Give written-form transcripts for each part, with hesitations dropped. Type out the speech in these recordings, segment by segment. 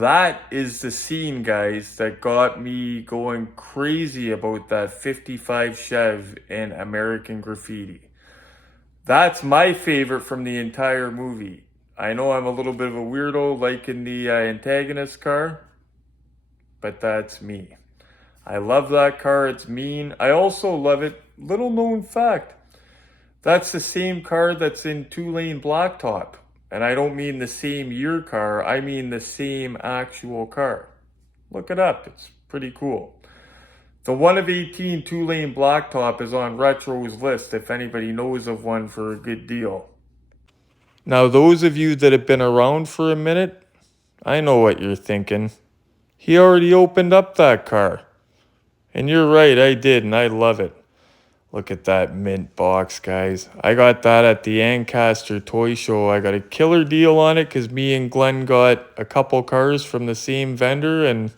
that is the scene, guys, that got me going crazy about that 55 Chev in American Graffiti. That's my favorite from the entire movie. I know I'm a little bit of a weirdo liking the antagonist car, but that's me. I love that car. It's mean. I also love it. Little known fact. That's the same car that's in two-lane blacktop. And I don't mean the same year car. I mean the same actual car. Look it up. It's pretty cool. The 1 of 18 two-lane blacktop is on Retro's list if anybody knows of one for a good deal. Now, those of you that have been around for a minute, I know what you're thinking. He already opened up that car. And you're right, I did, and I love it. Look at that mint box, guys. I got that at the Ancaster Toy Show. I got a killer deal on it because me and Glenn got a couple cars from the same vendor, and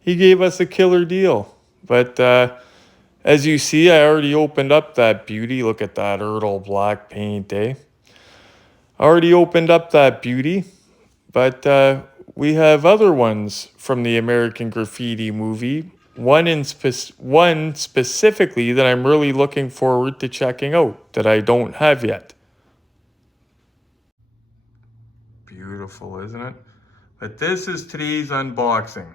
he gave us a killer deal. But as you see, I already opened up that beauty. Look at that ERTL black paint, eh? Already opened up that beauty. But we have other ones from the American Graffiti movie. One specifically that I'm really looking forward to checking out that I don't have yet. Beautiful, isn't it? But this is today's unboxing.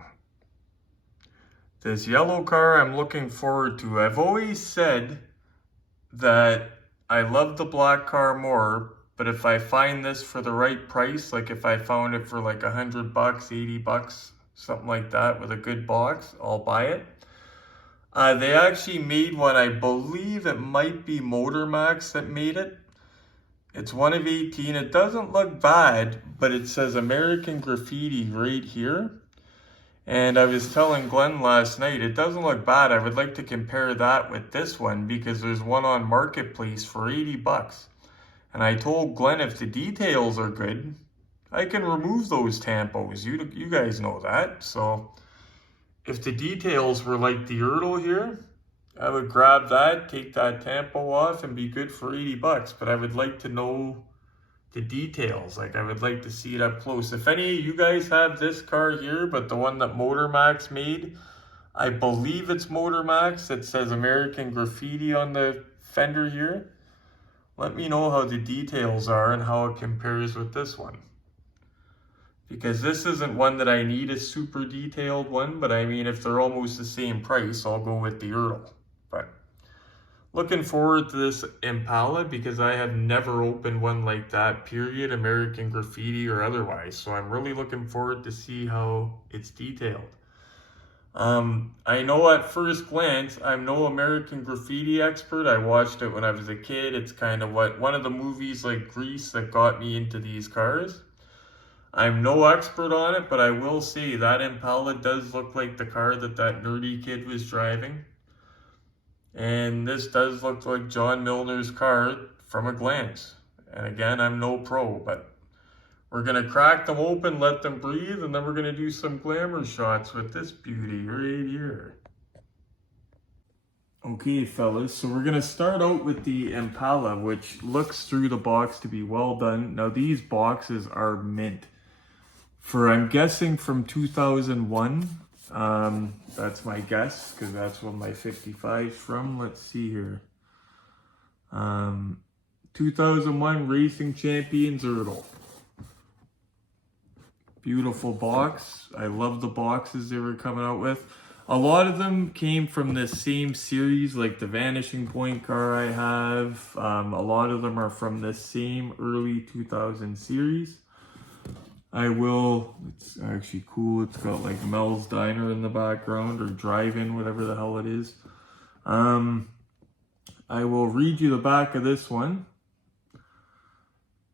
This yellow car I'm looking forward to. I've always said that I love the black car more, but if I find this for the right price, like if I found it for like $100, $80, something like that with a good box, I'll buy it. They actually made one, I believe it might be Motormax that made it. It's 1 of 18. It doesn't look bad, but it says American Graffiti right here. And I was telling Glenn last night, it doesn't look bad. I would like to compare that with this one because there's one on Marketplace for $80. And I told Glenn if the details are good, I can remove those tampos. You guys know that. So if the details were like the ERTL here, I would grab that, take that tampo off, and be good for $80. But I would like to know the details. Like I would like to see it up close. If any of you guys have this car here, but the one that Motormax made, I believe it's Motormax. It says American Graffiti on the fender here. Let me know how the details are and how it compares with this one. Because this isn't one that I need a super detailed one, but I mean, if they're almost the same price, I'll go with the ERTL. But looking forward to this Impala because I have never opened one like that, period, American Graffiti or otherwise. So I'm really looking forward to see how it's detailed. I know at first glance, I'm no American Graffiti expert. I watched it when I was a kid. It's kind of one of the movies like Grease that got me into these cars. I'm no expert on it, but I will say that Impala does look like the car that nerdy kid was driving. And this does look like John Milners' car from a glance. And again, I'm no pro, but we're going to crack them open, let them breathe, and then we're going to do some glamour shots with this beauty right here. Okay, fellas, so we're going to start out with the Impala, which looks through the box to be well done. Now, these boxes are mint. I'm guessing from 2001. That's my guess, because that's when my 55's from. Let's see here. 2001 Racing Champions ERTL. Beautiful box. I love the boxes they were coming out with. A lot of them came from this same series, like the Vanishing Point car I have. A lot of them are from this same early 2000 series. It's actually cool. It's got like Mel's Diner in the background, or Drive-In, whatever the hell it is. I will read you the back of this one.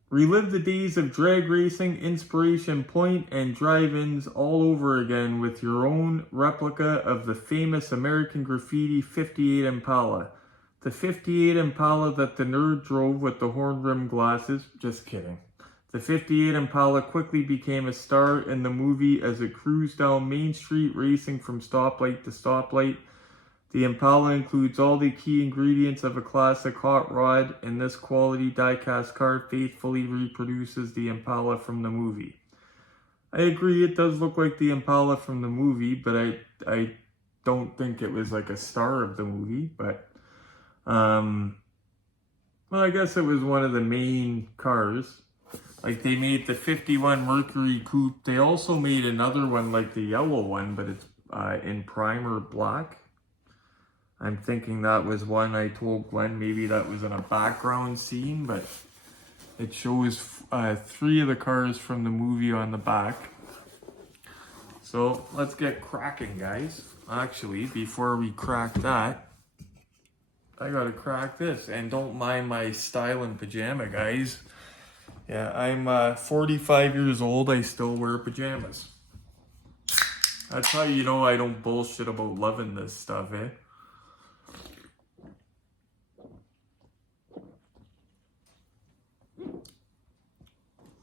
Relive the days of drag racing, Inspiration Point, and drive-ins all over again with your own replica of the famous American Graffiti 58 Impala. The 58 Impala that the nerd drove with the horn rim glasses. Just kidding. The 58 Impala quickly became a star in the movie as it cruised down Main Street racing from stoplight to stoplight. The Impala includes all the key ingredients of a classic hot rod, and this quality die-cast car faithfully reproduces the Impala from the movie. I agree, it does look like the Impala from the movie, but I don't think it was like a star of the movie, but well, I guess it was one of the main cars. Like they made the 51 Mercury Coupe. They also made another one like the yellow one, but it's in primer black. I'm thinking that was one. I told Glenn maybe that was in a background scene, but it shows 3 of the cars from the movie on the back. So let's get cracking, guys. Actually, before we crack that, I gotta crack this. And don't mind my style and pajama, guys. Yeah, I'm 45 years old. I still wear pajamas. That's how you know I don't bullshit about loving this stuff, eh?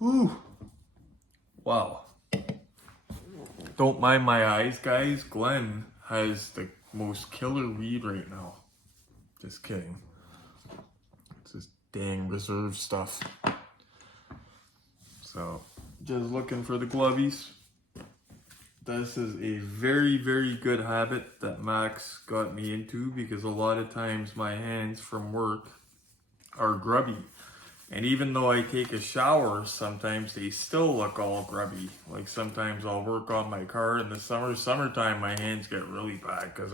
Ooh. Wow. Don't mind my eyes, guys. Glenn has the most killer weed right now. Just kidding. It's this dang reserve stuff. So, just looking for the glovies. This is a very, very good habit that Max got me into because a lot of times my hands from work are grubby. And even though I take a shower, sometimes they still look all grubby. Like sometimes I'll work on my car in the summertime, my hands get really bad because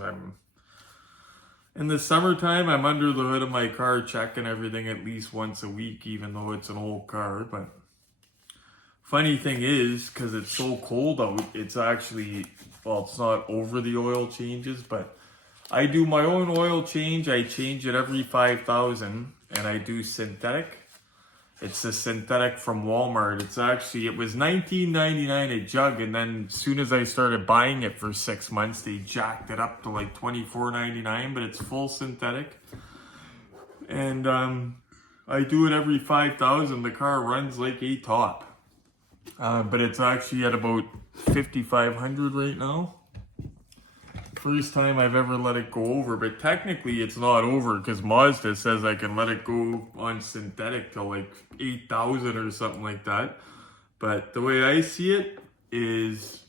in the summertime, I'm under the hood of my car checking everything at least once a week, even though it's an old car. But funny thing is, because it's so cold out, it's actually, well, it's not over the oil changes, but I do my own oil change. I change it every 5,000 and I do synthetic. It's a synthetic from Walmart. It was $19.99 a jug, and then as soon as I started buying it for 6 months, they jacked it up to like $24.99, but it's full synthetic. And I do it every 5,000. The car runs like a top. But it's actually at about 5,500 right now. First time I've ever let it go over, but technically it's not over because Mazda says I can let it go on synthetic till like 8,000 or something like that. But the way I see it is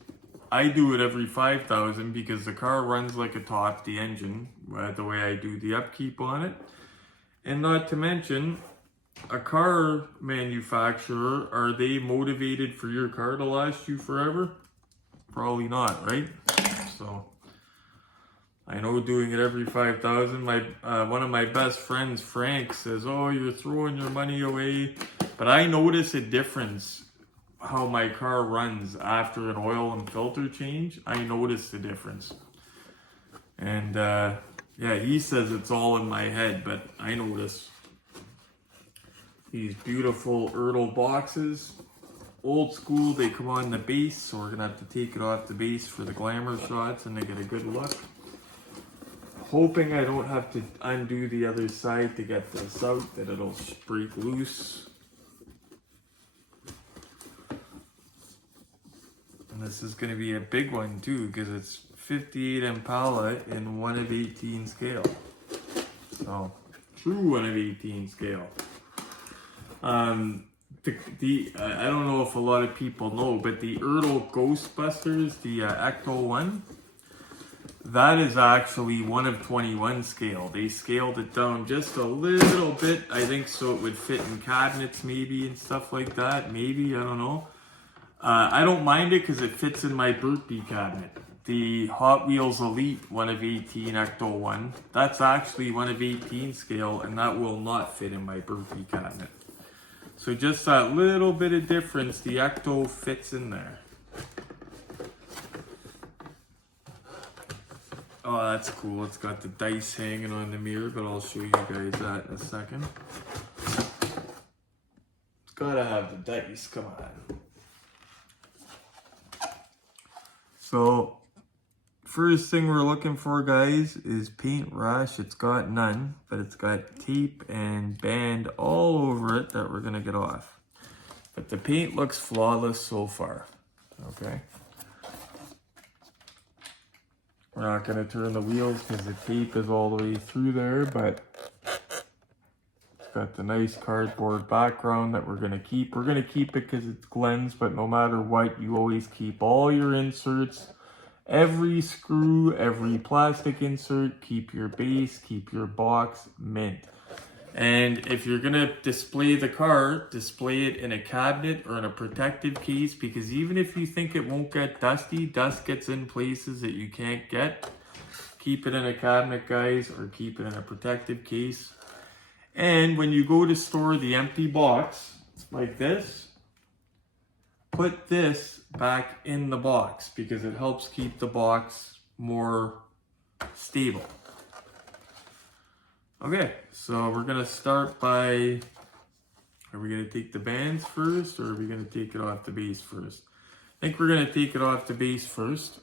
I do it every 5,000 because the car runs like a top, the engine, the way I do the upkeep on it. And not to mention, a car manufacturer, are they motivated for your car to last you forever? Probably not, right? So I know doing it every 5,000, one of my best friends, Frank, says, oh, you're throwing your money away. But I notice a difference how my car runs after an oil and filter change. I notice the difference. And yeah, he says it's all in my head, but I notice. These beautiful ERTL boxes. Old school, they come on the base, so we're gonna have to take it off the base for the glamour shots and they get a good look. Hoping I don't have to undo the other side to get this out, that it'll break loose. And this is going to be a big one too, because it's 58 Impala in 1 of 18 scale. So, true 1 of 18 scale. I don't know if a lot of people know, but the ERTL Ghostbusters, the Ecto 1, that is actually 1 of 21 scale. They scaled it down just a little bit, I think, so it would fit in cabinets maybe and stuff like that. Maybe, I don't know. I don't mind it because it fits in my Burpee cabinet. The Hot Wheels Elite 1 of 18 Ecto 1, that's actually 1 of 18 scale, and that will not fit in my Burpee cabinet. So just that little bit of difference, the Ecto fits in there. Oh, that's cool. It's got the dice hanging on the mirror, but I'll show you guys that in a second. It's gotta have the dice, come on. So, first thing we're looking for, guys, is paint rash. It's got none, but it's got tape and band all over it that we're gonna get off. But the paint looks flawless so far, okay? We're not gonna turn the wheels because the tape is all the way through there, but It's got the nice cardboard background that we're going to keep. We're going to keep it because it's Glenn's, but no matter what, you always keep all your inserts. Every screw, every plastic insert, keep your base, keep your box mint. And if you're gonna display the car, display it in a cabinet or in a protective case, because even if you think it won't get dusty, dust gets in places that you can't get. Keep it in a cabinet, guys, or keep it in a protective case. And when you go to store the empty box, like this, put this back in the box because it helps keep the box more stable. Okay, so we're gonna start by, are we gonna take the bands first or are we gonna take it off the base first? I think we're gonna take it off the base first.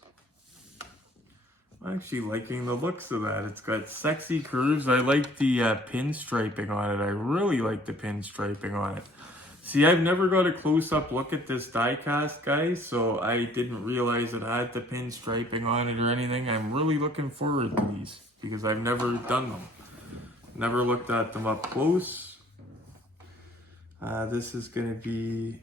I'm actually liking the looks of that. It's got sexy curves. I like the pinstriping on it. I really like the pinstriping on it. See, I've never got a close-up look at this die cast, guys, so I didn't realize it had the pinstriping on it or anything. I'm really looking forward to these because I've never done them. Never looked at them up close. This is gonna be,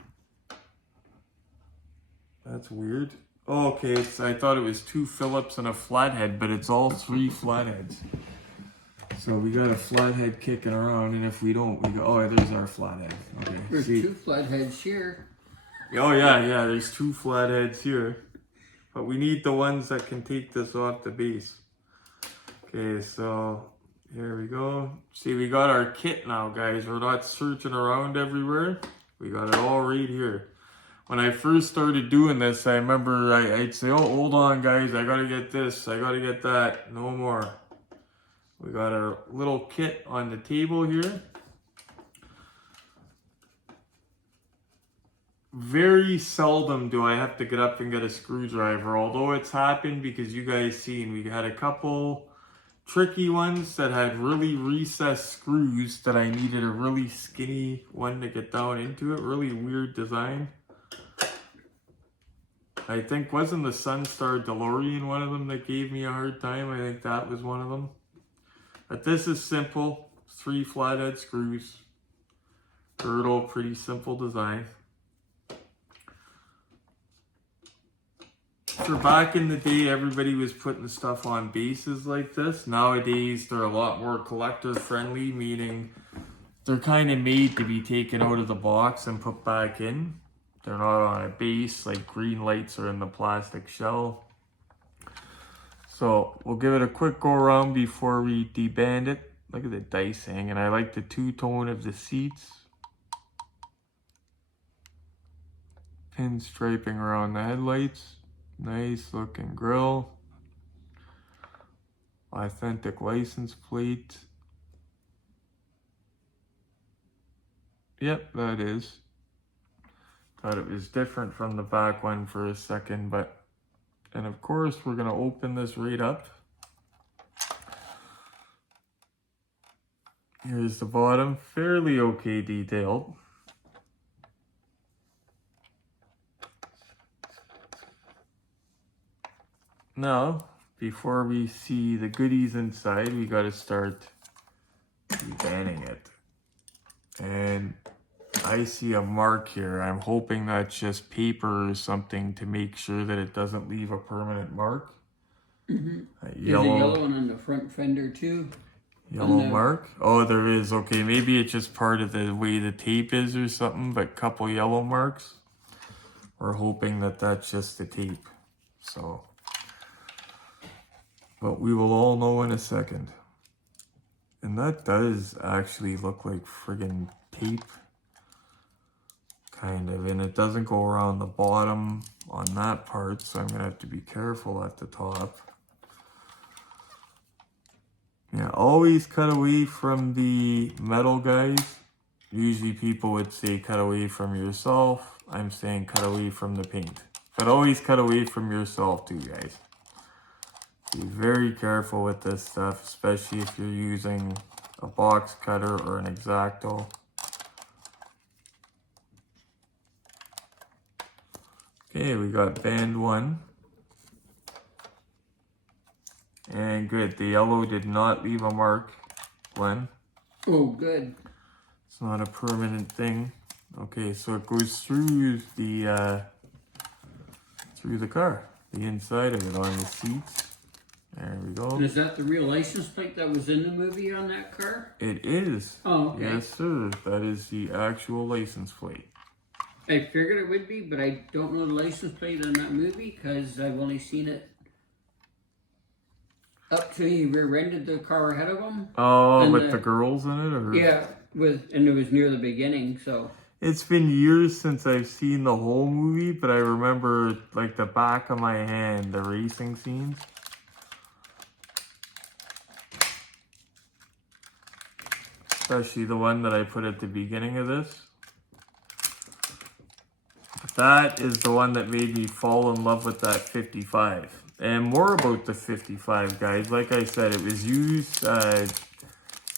that's weird. Oh, okay, I thought it was 2 Phillips and a flathead, but it's all 3 flatheads. So we got a flathead kicking around, and if we don't, we go, oh, there's our flathead. Okay. There's 2 flatheads here. Oh yeah, there's 2 flatheads here. But we need the ones that can take this off the base. Okay, so here we go. See, we got our kit now, guys. We're not searching around everywhere. We got it all right here. When I first started doing this, I remember I'd say, oh, hold on, guys. I got to get this. I got to get that. No more. We got our little kit on the table here. Very seldom do I have to get up and get a screwdriver, although it's happened because you guys seen we had a couple tricky ones that had really recessed screws that I needed a really skinny one to get down into it. Really weird design. I think wasn't the Sunstar DeLorean one of them that gave me a hard time. I think that was one of them. But this is simple. 3 flathead screws. Girdle, pretty simple design. For back in the day, everybody was putting stuff on bases like this. Nowadays, they're a lot more collector friendly, meaning they're kind of made to be taken out of the box and put back in. They're not on a base like green lights are in the plastic shell. So we'll give it a quick go around before we deband it. Look at the dice hanging. I like the two-tone of the seats. Pinstriping around the headlights. Nice looking grille. Authentic license plate. Yep, that is. Thought it was different from the back one for a second, but, and of course we're gonna open this right up. Here's the bottom, fairly okay detailed. Now, before we see the goodies inside, we gotta start banning it. And I see a mark here. I'm hoping that's just paper or something to make sure that it doesn't leave a permanent mark. Mm-hmm. There's a yellow one on the front fender too. Yellow mark? Oh, there is. Okay, maybe it's just part of the way the tape is or something, but couple yellow marks. We're hoping that that's just the tape. So, but we will all know in a second. And that does actually look like friggin' tape. Kind of, and it doesn't go around the bottom on that part, so I'm gonna have to be careful at the top. Yeah, always cut away from the metal, guys. Usually people would say cut away from yourself. I'm saying cut away from the paint. But always cut away from yourself too, guys. Be very careful with this stuff, especially if you're using a box cutter or an X-Acto. Okay, we got band 1. And good, the yellow did not leave a mark, Glenn. Oh, good. It's not a permanent thing. Okay, so it goes through the car, the inside of it on the seats. There we go. And is that the real license plate that was in the movie on that car? It is. Oh, okay. Yes, sir. That is the actual license plate. I figured it would be, but I don't know the license plate on that movie because I've only seen it up to he rear-ended the car ahead of him. Oh, and with the girls in it? Or? Yeah, and it was near the beginning, so. It's been years since I've seen the whole movie, but I remember like the back of my hand, the racing scenes. Especially the one that I put at the beginning of this. That is the one that made me fall in love with that 55. And more about the 55, guys. Like I said, it was used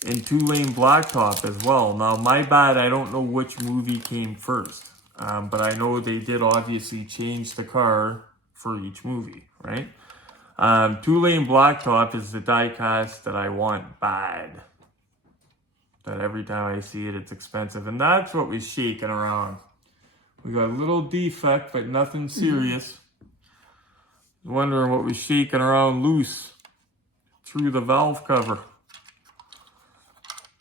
in two-lane blacktop as well. Now, my bad, I don't know which movie came first. But I know they did obviously change the car for each movie, right? Two-lane blacktop is the die-cast that I want bad. That every time I see it, it's expensive. And that's what was shaking around. We got a little defect, but nothing serious. Wondering what was shaking around loose through the valve cover.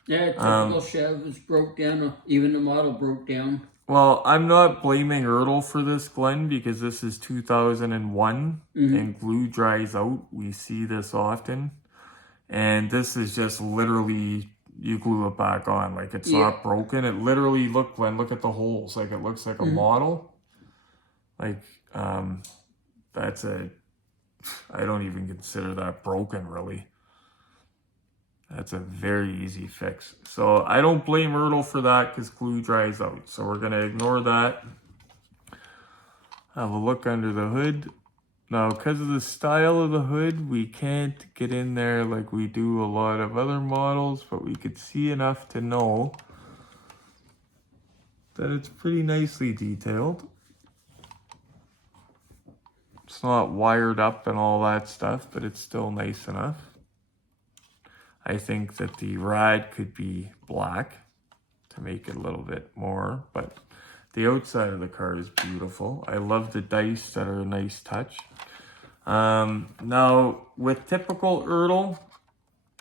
Yeah, typical Chev is broke down. Even the model broke down. Well, I'm not blaming ERTL for this, Glenn, because this is 2001 and glue dries out. We see this often. And this is just literally, you glue it back on. Like, it's not broken. It literally, look, Glenn, look at the holes. Like, it looks like a model. Like, that's I don't even consider that broken, really. That's a very easy fix. So I don't blame ERTL for that because glue dries out. So we're going to ignore that. Have a look under the hood. Now, because of the style of the hood, we can't get in there like we do a lot of other models, but we could see enough to know that it's pretty nicely detailed. It's not wired up and all that stuff, but it's still nice enough. I think that the rad could be black to make it a little bit more, but the outside of the car is beautiful. I love the dice that are a nice touch. Now, with typical ERTL,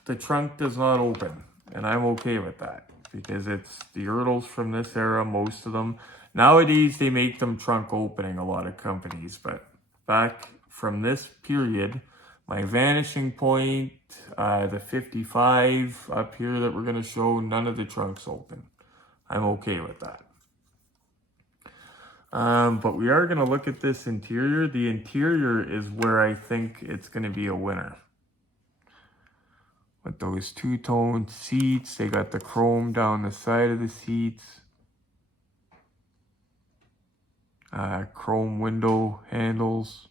the trunk does not open, and I'm okay with that because it's the ERTLs from this era, most of them. Nowadays, they make them trunk opening, a lot of companies, but back from this period, my vanishing point, the 55 up here that we're going to show, none of the trunks open. I'm okay with that. But we are going to look at this interior. The interior is where I think it's going to be a winner. With those two-tone seats, they got the chrome down the side of the seats. Chrome window handles.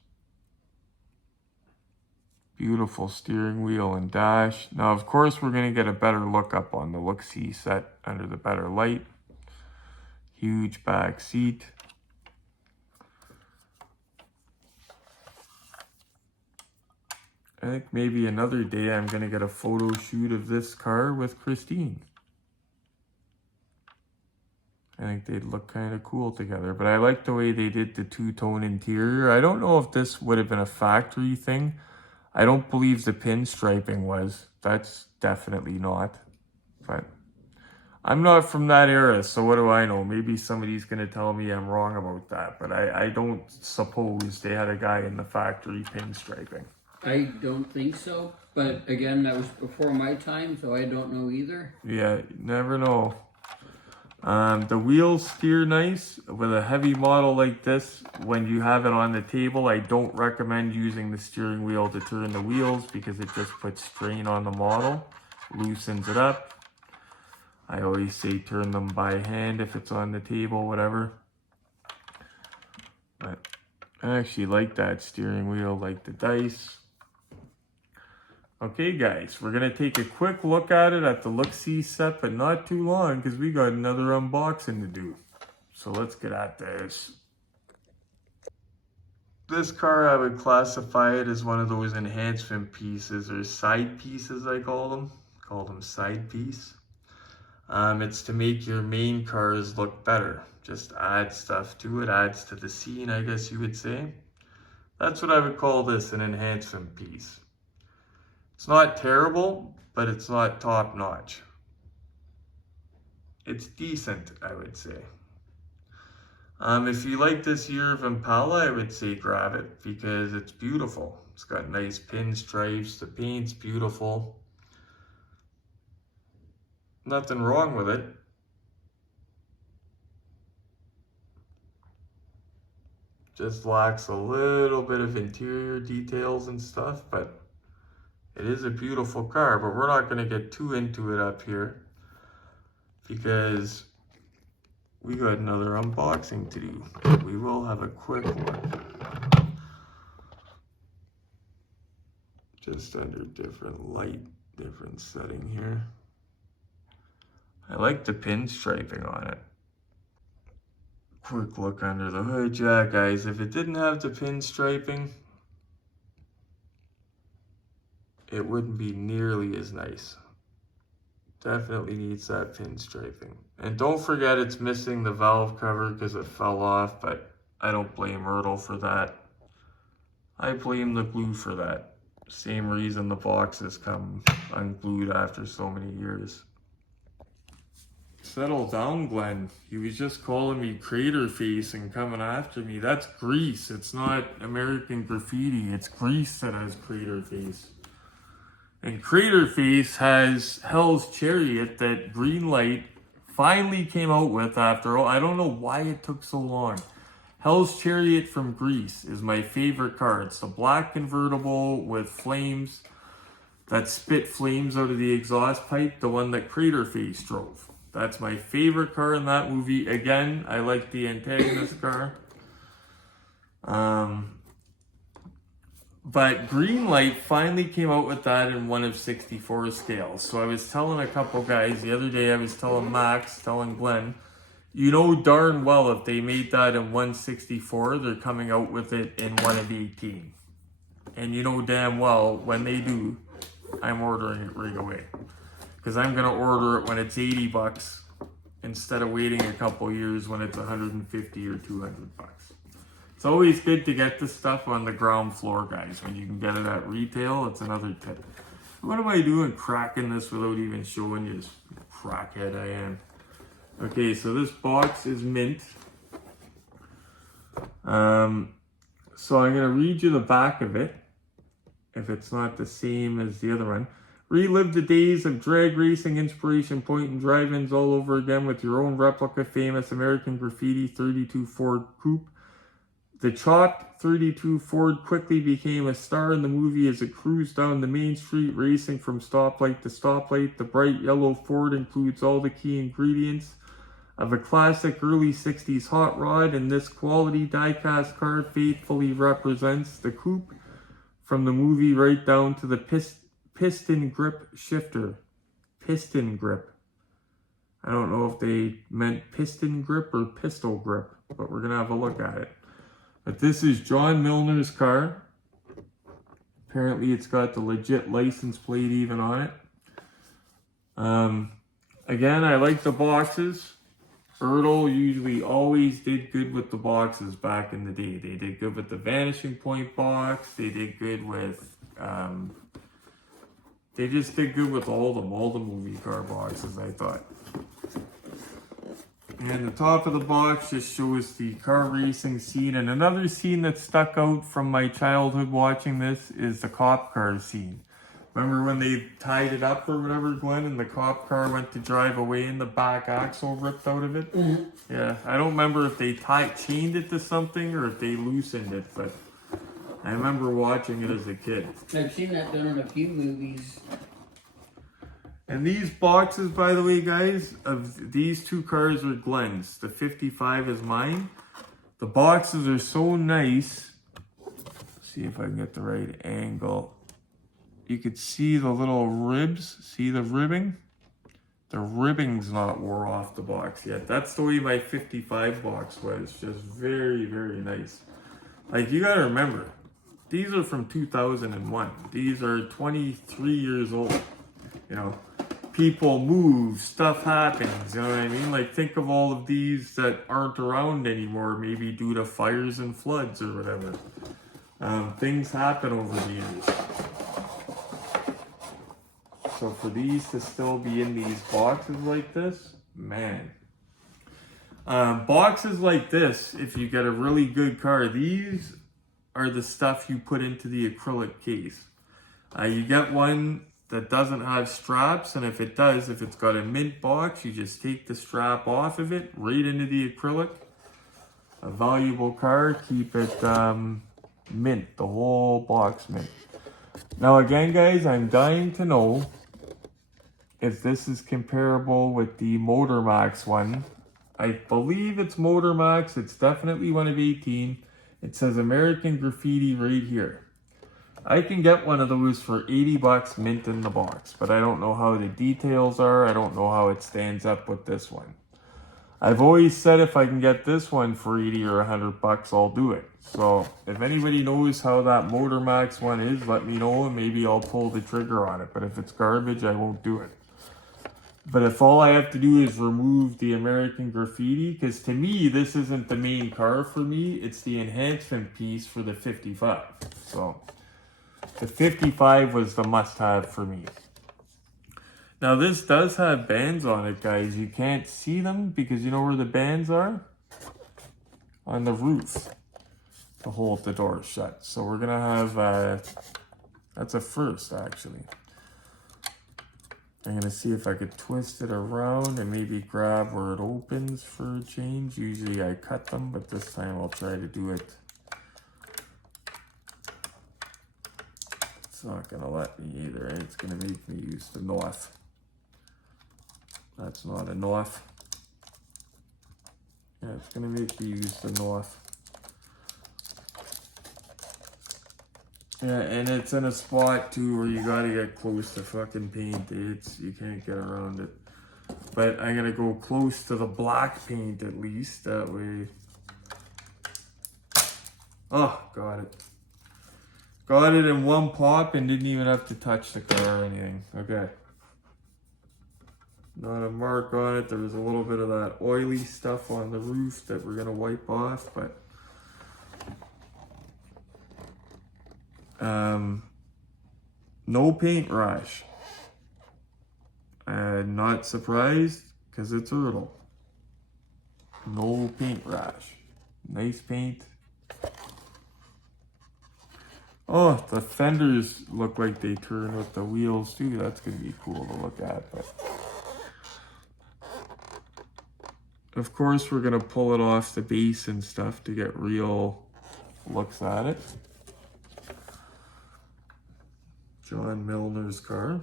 Beautiful steering wheel and dash. Now, of course, we're going to get a better look up on the look-see set under the better light. Huge back seat. I think maybe another day I'm going to get a photo shoot of this car with Christine. I think they'd look kind of cool together. But I like the way they did the two-tone interior. I don't know if this would have been a factory thing. I don't believe the pinstriping was. That's definitely not. But I'm not from that era, so what do I know? Maybe somebody's going to tell me I'm wrong about that. But I don't suppose they had a guy in the factory pinstriping. I don't think so. But again, that was before my time, so I don't know either. Yeah, you never know. The wheels steer nice. With a heavy model like this, when you have it on the table, I don't recommend using the steering wheel to turn the wheels because it just puts strain on the model, loosens it up. I always say turn them by hand if it's on the table, whatever. But I actually like that steering wheel, like the dice. Okay, guys, we're going to take a quick look at it at the look-see set, but not too long because we got another unboxing to do. So let's get at this. This car, I would classify it as one of those enhancement pieces or side pieces, I call them. Call them side piece. It's to make your main cars look better. Just add stuff to it, adds to the scene, I guess you would say. That's what I would call this, an enhancement piece. It's not terrible, but it's not top notch. It's decent, I would say. If you like this year of Impala, I would say grab it because it's beautiful. It's got nice pinstripes, the paint's beautiful. Nothing wrong with it. Just lacks a little bit of interior details and stuff, but it is a beautiful car. But we're not going to get too into it up here because we got another unboxing to do. We will have a quick one. Just under different light, different setting here. I like the pinstriping on it. Quick look under the hood. Yeah, guys, if it didn't have the pinstriping, it wouldn't be nearly as nice. Definitely needs that pinstriping. And don't forget it's missing the valve cover because it fell off, but I don't blame ERTL for that. I blame the glue for that. Same reason the boxes come unglued after so many years. Settle down, Glenn. He was just calling me crater face and coming after me. That's Grease. It's not American Graffiti. It's Grease that has crater face. And Crater Face has Hell's Chariot that Greenlight finally came out with after all. I don't know why it took so long. Hell's Chariot from Grease is my favorite car. It's the black convertible with flames that spit flames out of the exhaust pipe, the one that Crater Face drove. That's my favorite car in that movie. Again, I like the antagonist car. But Greenlight finally came out with that in one of 64 scales. So I was telling a couple guys the other day, I was telling Max, telling Glenn, you know darn well if they made that in 164, they're coming out with it in one of 18. And you know damn well when they do, I'm ordering it right away. Because I'm going to order it when it's 80 bucks instead of waiting a couple years when it's 150 or 200 bucks. It's always good to get this stuff on the ground floor, guys. When you can get it at retail, it's another tip. What am I doing cracking this without even showing you? Crackhead I am. Okay, so this box is mint. So I'm going to read you the back of it, if it's not the same as the other one. Relive the days of drag racing, inspiration point, and drive-ins all over again with your own replica famous American Graffiti 32 Ford Coupe. The chopped 32 Ford quickly became a star in the movie as it cruised down the main street, racing from stoplight to stoplight. The bright yellow Ford includes all the key ingredients of a classic early 60s hot rod, and this quality die-cast car faithfully represents the coupe from the movie right down to the piston grip shifter. Piston grip. I don't know if they meant piston grip or pistol grip, but we're going to have a look at it. But this is John Milners' car. Apparently it's got the legit license plate even on it. Again, I like the boxes. ERTL usually always did good with the boxes back in the day. They did good with the Vanishing Point box. They did good with... they just did good with all the movie car boxes, I thought. And the top of the box just shows the car racing scene. And another scene that stuck out from my childhood watching this is the cop car scene. Remember when they tied it up or whatever, Glenn, and the cop car went to drive away and the back axle ripped out of it? Mm-hmm. Yeah, I don't remember if they chained it to something or if they loosened it, but I remember watching it as a kid. I've seen that done in a few movies. And these boxes, by the way, guys, of these two cars are Glenn's. The 55 is mine. The boxes are so nice. Let's see if I can get the right angle. You could see the little ribs. See the ribbing? The ribbing's not wore off the box yet. That's the way my 55 box was. Just very, very nice. Like, you gotta remember, these are from 2001. These are 23 years old, you know. people move, stuff happens, you know what I mean? Like, think of all of these that aren't around anymore, maybe due to fires and floods or whatever. Things happen over the years. So for these to still be in these boxes like this, man. Boxes like this, if you get a really good car, these are the stuff you put into the acrylic case. You get one that doesn't have straps, and if it does, if it's got a mint box, you just take the strap off of it, right into the acrylic. A valuable car, keep it mint, the whole box mint. Now again, guys, I'm dying to know if this is comparable with the Motor Max one. I believe it's Motor Max. It's definitely one of 18. It says American Graffiti right here. I can get one of those for 80 bucks mint in the box, but I don't know how the details are. I don't know how it stands up with this one. I've always said if I can get this one for 80 or 100 bucks, I'll do it. So if anybody knows how that Motor Max one is, let me know and maybe I'll pull the trigger on it. But if it's garbage, I won't do it. But if all I have to do is remove the American Graffiti, because to me, this isn't the main car for me, it's the enhancement piece for the 55. So the 55 was the must-have for me. Now this does have bands on it, guys. You can't see them because you know where the bands are? On the roof to hold the door shut. So we're gonna have, that's a first actually. I'm gonna see if I could twist it around and maybe grab where it opens for a change. Usually I cut them, but this time I'll try to do it. It's not gonna let me either, right? It's gonna make me use the knife. That's not a knife. Yeah, it's gonna make me use the knife. Yeah, and it's in a spot too where you gotta get close to fucking paint. You can't get around it. But I'm gonna go close to the black paint at least, that way. Oh, got it. Got it in one pop and didn't even have to touch the car or anything. Okay. Not a mark on it. There was a little bit of that oily stuff on the roof that we're gonna wipe off, but no paint rash. Not surprised because it's ERTL. No paint rash. Nice paint. Oh, the fenders look like they turn with the wheels too. That's gonna be cool to look at. But of course, we're gonna pull it off the base and stuff to get real looks at it. John Milners' car.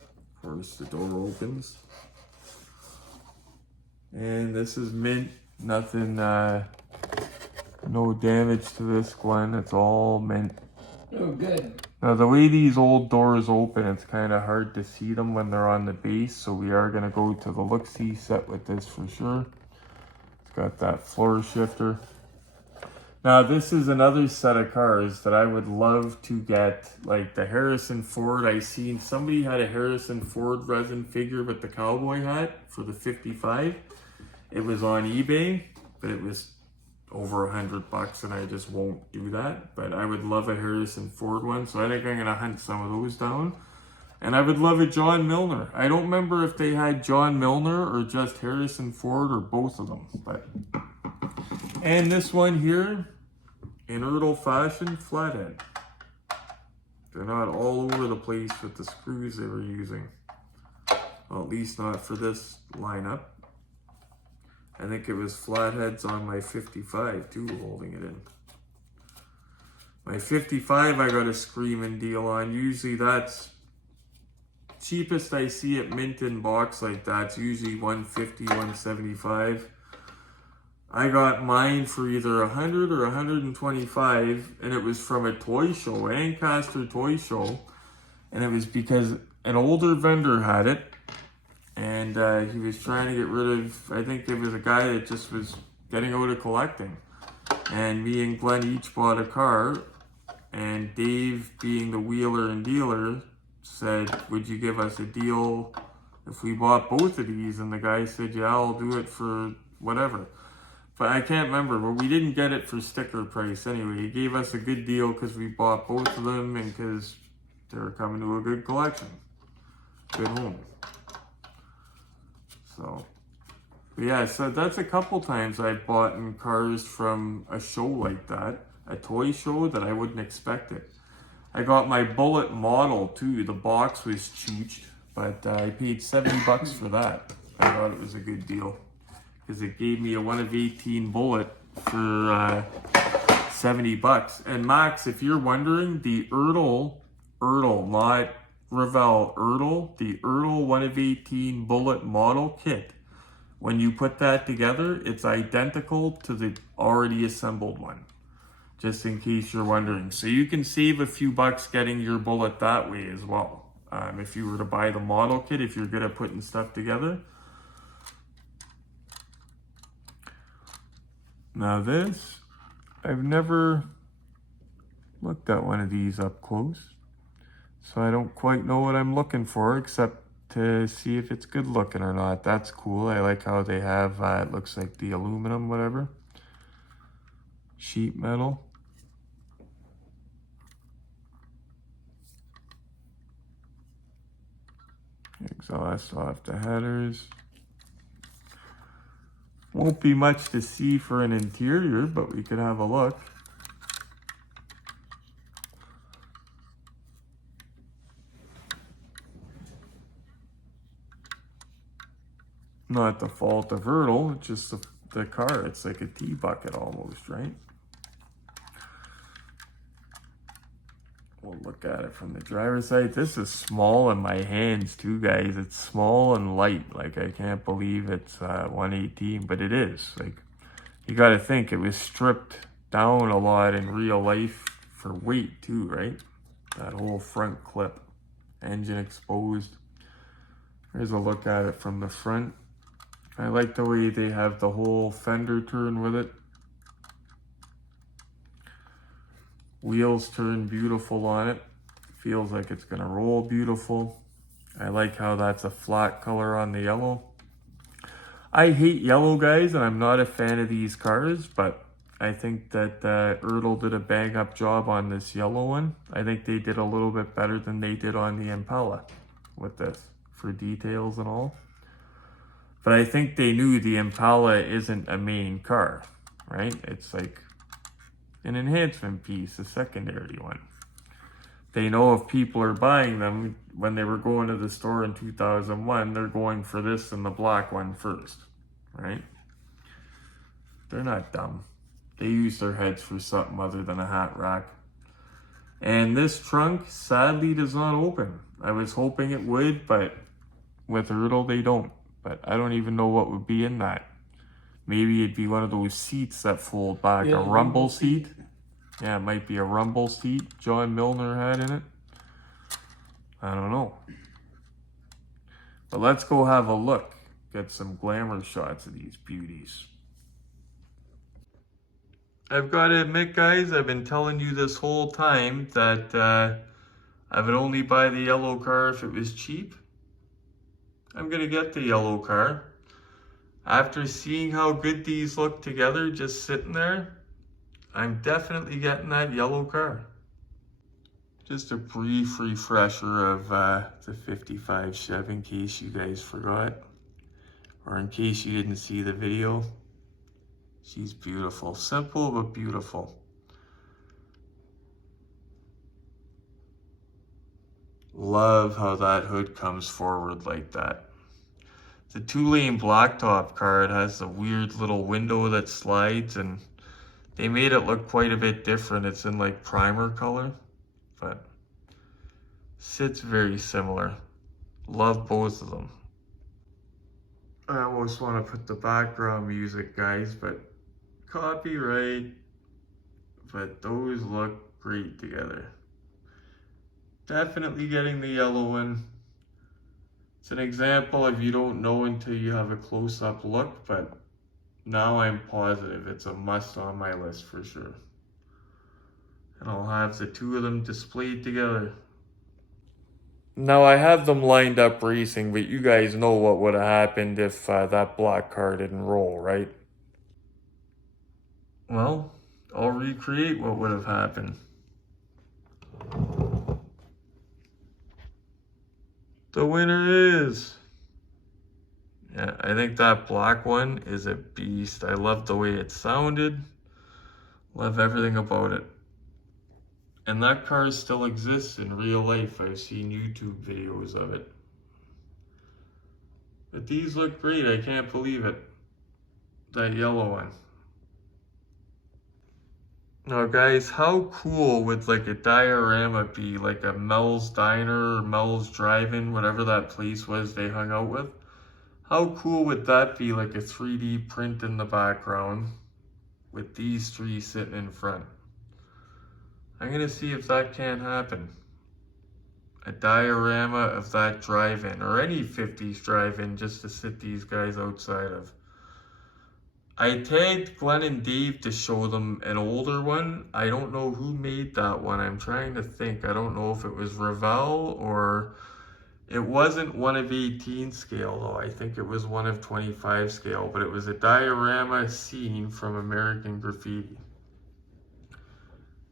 Of course, the door opens. And this is mint. Nothing, no damage to this, Glenn. It's all mint. Oh, good. Now, the way these old doors open, it's kind of hard to see them when they're on the base. So we are going to go to the look-see set with this for sure. It's got that floor shifter. Now, this is another set of cars that I would love to get, like the Harrison Ford. I seen somebody had a Harrison Ford resin figure with the cowboy hat for the 55. It was on eBay, but it was over $100 and I just won't do that. But I would love a Harrison Ford one, so I think I'm gonna hunt some of those down. And I would love a John Milner. I don't remember if they had John Milner or just Harrison Ford or both of them, but... And this one here, in ERTL fashion, flathead. They're not all over the place with the screws they were using. Well, at least not for this lineup. I think it was flatheads on my 55 too, holding it in. My 55 I got a screaming deal on. Usually that's cheapest I see it mint in box like that. It's usually 150, 175. I got mine for either 100 or 125, and it was from a toy show, Ancaster toy show, and it was because an older vendor had it, and he was trying to get rid of, I think it was a guy that just was getting out of collecting, and me and Glenn each bought a car, and Dave, being the wheeler and dealer, said, would you give us a deal if we bought both of these? And the guy said, yeah, I'll do it for whatever. But I can't remember, but we didn't get it for sticker price anyway. He gave us a good deal because we bought both of them and because they were coming to a good collection. Good home. So, yeah, so that's a couple times I've bought in cars from a show like that. A toy show that I wouldn't expect it. I got my Bullet model too. The box was chooched, but I paid $70 for that. I thought it was a good deal because it gave me a 1 of 18 Bullet for $70. And Max, if you're wondering, the ERTL, not Revell, ERTL, the ERTL 1 of 18 Bullet model kit. When you put that together, it's identical to the already assembled one. Just in case you're wondering. So you can save a few bucks getting your Bullet that way as well. If you were to buy the model kit, if you're good at putting stuff together. Now this, I've never looked at one of these up close. So I don't quite know what I'm looking for except to see if it's good looking or not. That's cool. I like how they have, it looks like the aluminum, whatever. Sheet metal. Exhaust off the headers. Won't be much to see for an interior, but we could have a look. Not the fault of ERTL, it's just the car. It's like a tea bucket almost, right? We'll look at it from the driver's side. This is small in my hands too, guys. It's small and light. Like, I can't believe it's 118, but it is. Like, you got to think it was stripped down a lot in real life for weight too, right? That whole front clip, engine exposed. Here's a look at it from the front. I like the way they have the whole fender turn with it. Wheels turn beautiful on it. Feels like it's gonna roll beautiful. I like how that's a flat color on the yellow. I hate yellow, guys, and I'm not a fan of these cars, but I think that ERTL did a bang up job on this yellow one. I think they did a little bit better than they did on the Impala with this for details and all. But I think they knew the Impala isn't a main car, right? It's like an enhancement piece, a secondary one. They know if people are buying them, when they were going to the store in 2001, they're going for this and the black one first, right? They're not dumb. They use their heads for something other than a hat rack. And this trunk sadly does not open. I was hoping it would, but with ERTL they don't. But I don't even know what would be in that. Maybe it'd be one of those seats that fold back, yeah, a rumble seat. Yeah, it might be a rumble seat John Milners had in it. I don't know. But let's go have a look. Get some glamour shots of these beauties. I've got to admit, guys, I've been telling you this whole time that I would only buy the yellow car if it was cheap. I'm going to get the yellow car. After seeing how good these look together, just sitting there, I'm definitely getting that yellow car. Just a brief refresher of the 55 Chev in case you guys forgot, or in case you didn't see the video. She's beautiful, simple but beautiful. Love how that hood comes forward like that. The 2-lane blacktop car, it has a weird little window that slides, and they made it look quite a bit different. It's in like primer color, but sits very similar. Love both of them. I almost want to put the background music, guys, but copyright. But those look great together. Definitely getting the yellow one. It's an example if you don't know until you have a close-up look, but now I'm positive it's a must on my list for sure. And I'll have the two of them displayed together. Now I have them lined up racing, but you guys know what would have happened if that black car didn't roll, right? Well, I'll recreate what would have happened. The winner is... Yeah, I think that black one is a beast. I love the way it sounded. Love everything about it. And that car still exists in real life. I've seen YouTube videos of it. But these look great. I can't believe it. That yellow one. Now guys, how cool would like a diorama be? Like a Mel's Diner or Mel's Drive-In, whatever that place was they hung out with. How cool would that be, like a 3D print in the background with these three sitting in front? I'm gonna see if that can happen. A diorama of that drive-in, or any 50s drive-in, just to sit these guys outside of. I tagged Glenn and Dave to show them an older one. I don't know who made that one. I'm trying to think. I don't know if it was Ravel or... It wasn't one of 18 scale though. I think it was one of 25 scale, but it was a diorama scene from American Graffiti.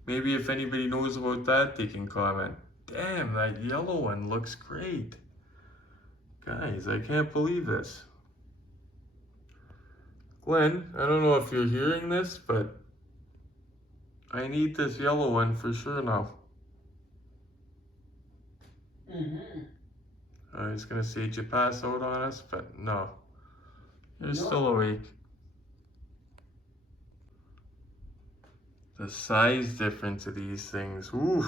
Maybe if anybody knows about that, they can comment. Damn, that yellow one looks great. Guys, I can't believe this. Glenn, I don't know if you're hearing this, but I need this yellow one for sure now. I was gonna say, did you pass out on us? But no. You're still awake. The size difference of these things. Oof.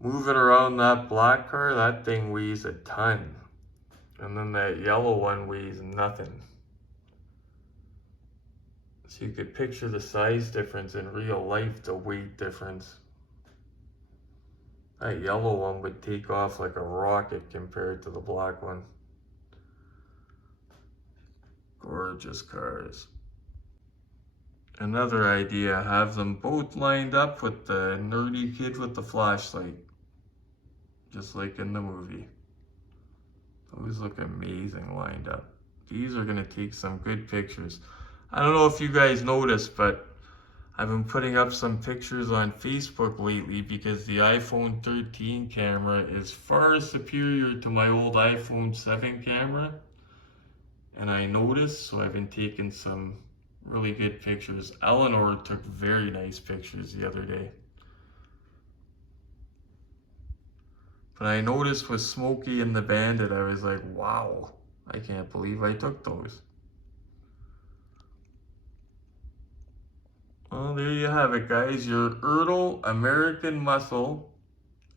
Moving around that black car, that thing weighs a ton. And then that yellow one weighs nothing. So you could picture the size difference in real life, the weight difference. That yellow one would take off like a rocket compared to the black one. Gorgeous cars. Another idea, have them both lined up with the nerdy kid with the flashlight. Just like in the movie. Those look amazing lined up. These are gonna take some good pictures. I don't know if you guys noticed, but I've been putting up some pictures on Facebook lately because the iPhone 13 camera is far superior to my old iPhone 7 camera. And I noticed, so I've been taking some really good pictures. Eleanor took very nice pictures the other day. But I noticed with Smokey and the Bandit, I was like, wow, I can't believe I took those. Well, there you have it, guys. Your ERTL American Muscle,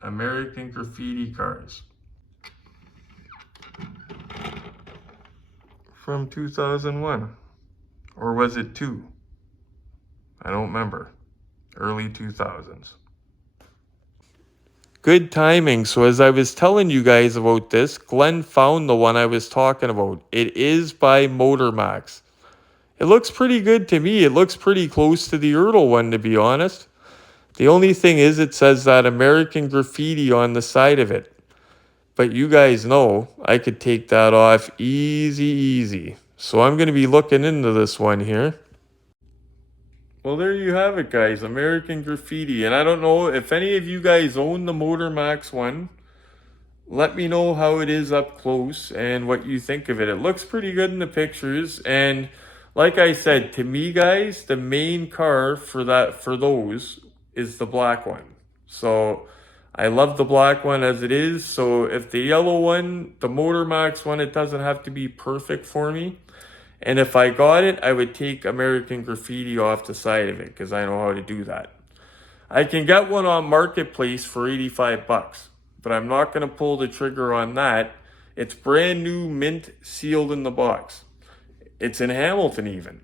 American Graffiti cars. From 2001. Or was it 2? I don't remember. Early 2000s. Good timing. So as I was telling you guys about this, Glenn found the one I was talking about. It is by Motormax. It looks pretty good to me. It looks pretty close to the ERTL one, to be honest. The only thing is it says that American Graffiti on the side of it. But you guys know I could take that off easy. So I'm going to be looking into this one here. Well, there you have it, guys. American Graffiti. And I don't know if any of you guys own the Motormax one. Let me know how it is up close and what you think of it. It looks pretty good in the pictures. And like I said, to me, guys, the main car for those is the black one. So I love the black one as it is. So if the yellow one, the Motormax one, it doesn't have to be perfect for me. And if I got it, I would take American Graffiti off the side of it because I know how to do that. I can get one on Marketplace for 85 bucks, but I'm not going to pull the trigger on that. It's brand new, mint, sealed in the box. It's in Hamilton even.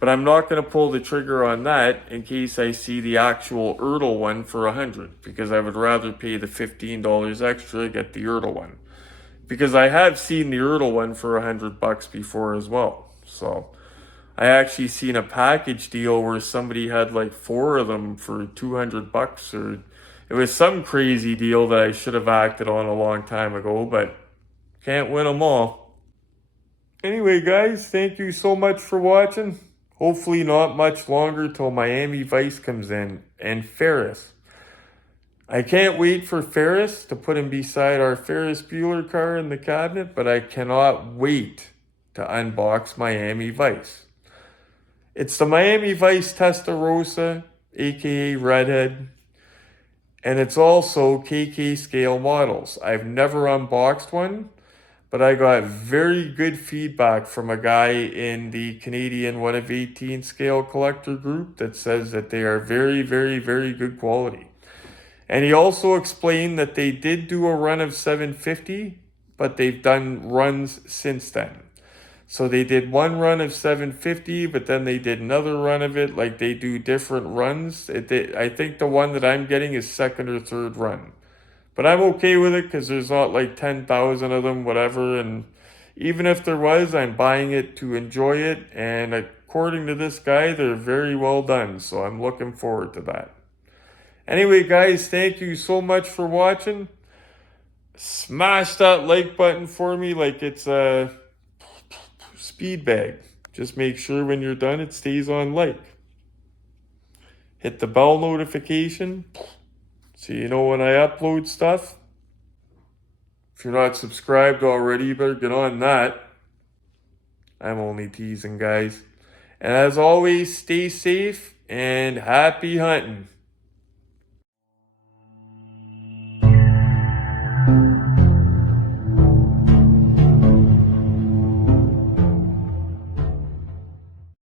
But I'm not going to pull the trigger on that in case I see the actual ERTL one for 100, because I would rather pay the $15 extra to get the ERTL one. Because I have seen the ERTL one for 100 bucks before as well. So I actually seen a package deal where somebody had like 4 of them for 200 bucks, or It was some crazy deal that I should have acted on a long time ago, but can't win them all. Anyway, guys, thank you so much for watching. Hopefully not much longer till Miami Vice comes in, and Ferris. I can't wait for Ferris to put him beside our Ferris Bueller car in the cabinet, but I cannot wait to unbox Miami Vice. It's the Miami Vice Testarossa, aka Redhead, and it's also KK scale models. I've never unboxed one, but I got very good feedback from a guy in the Canadian 1 of 18 scale collector group that says that they are very, very, very good quality. And he also explained that they did do a run of 750, but they've done runs since then. So they did one run of 750, but then they did another run of it. Like, they do different runs. I think the one that I'm getting is second or third run. But I'm okay with it because there's not like 10,000 of them, whatever. And even if there was, I'm buying it to enjoy it. And according to this guy, they're very well done. So I'm looking forward to that. Anyway, guys, thank you so much for watching. Smash that like button for me like it's a speed bag. Just make sure when you're done it stays on like. Hit the bell notification so you know when I upload stuff. If you're not subscribed already, you better get on that. I'm only teasing, guys. And as always, stay safe and happy hunting.